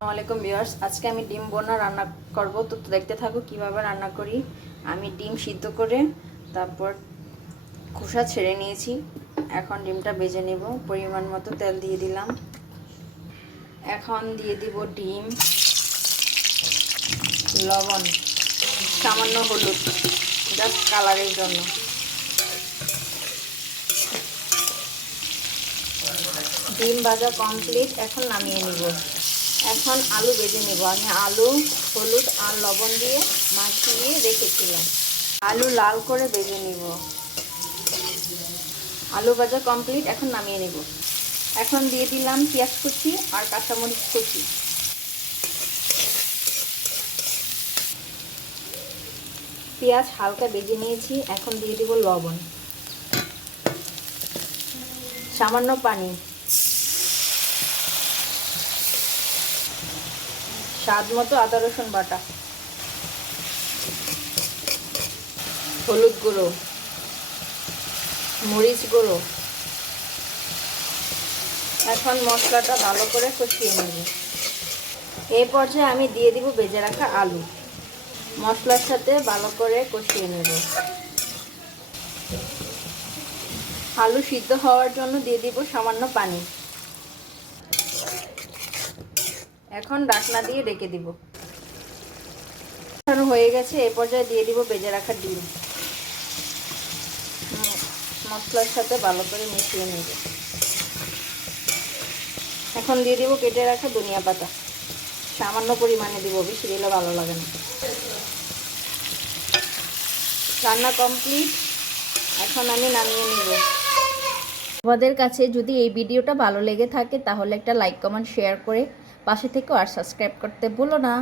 আসসালামু আলাইকুম ভিউয়ার্স, আজকে আমি ডিম বোনা রান্না করব। তো দেখতে থাকো কিভাবে রান্না করি। আমি ডিম সিদ্ধ করে তারপর খোসা ছেড়ে নিয়েছি। এখন ডিমটা ভেজে নেব। পরিমাণ মতো তেল দিয়ে দিলাম। এখন দিয়ে দিব ডিম, লবণ, সামান্য হলুদ, জাস্ট কালারের জন্য। ডিম ভাজা কমপ্লিট, এখন নামিয়ে নিব। এখন আলু ভেজে নেব। আমি আলু, হলুদ আর লবণ দিয়ে মাখিয়ে রেখেছিলাম। আলু লাল করে ভেজে নিব। আলু ভাজা কমপ্লিট, এখন নামিয়ে নেব। এখন দিয়ে দিলাম পেঁয়াজ কুচি আর কাঁচামরিচ কুচি। পেঁয়াজ হালকা ভেজে নিয়েছি। এখন দিয়ে দিব লবণ, সামান্য পানি, স্বাদ মতো আদা রসুন বাটা, হলুদ গুঁড়ো, মরিচ গুঁড়ো। এখন মশলাটা ভালো করে কষিয়ে নেব। এই পর্যায়ে আমি দিয়ে দিব ভেজে রাখা আলু। মশলার সাথে ভালো করে কষিয়ে নেব। আলু সিদ্ধ হওয়ার জন্য দিয়ে দিব সামান্য পানি। এখন ঢাকনা দিয়ে ঢেকে দিব। হয়ে গেছে। এই পর্যায়ে দিয়ে দিব ভেজে রাখা ডিম। মশলার সাথে ভালো করে মিশিয়ে নেব। এখন দিয়ে দিব কেটে রাখা ধনিয়া পাতা। সামান্য পরিমাণে দিব, বেশি দিলে ভালো লাগে না। রান্না কমপ্লিট, এখন আমি নামিয়ে নিব। তোমাদের কাছে যদি এই ভিডিওটা ভালো লেগে থাকে তাহলে একটা লাইক, কমেন্ট, শেয়ার করে পাশে থেকো আর সাবস্ক্রাইব করতে ভুলো না।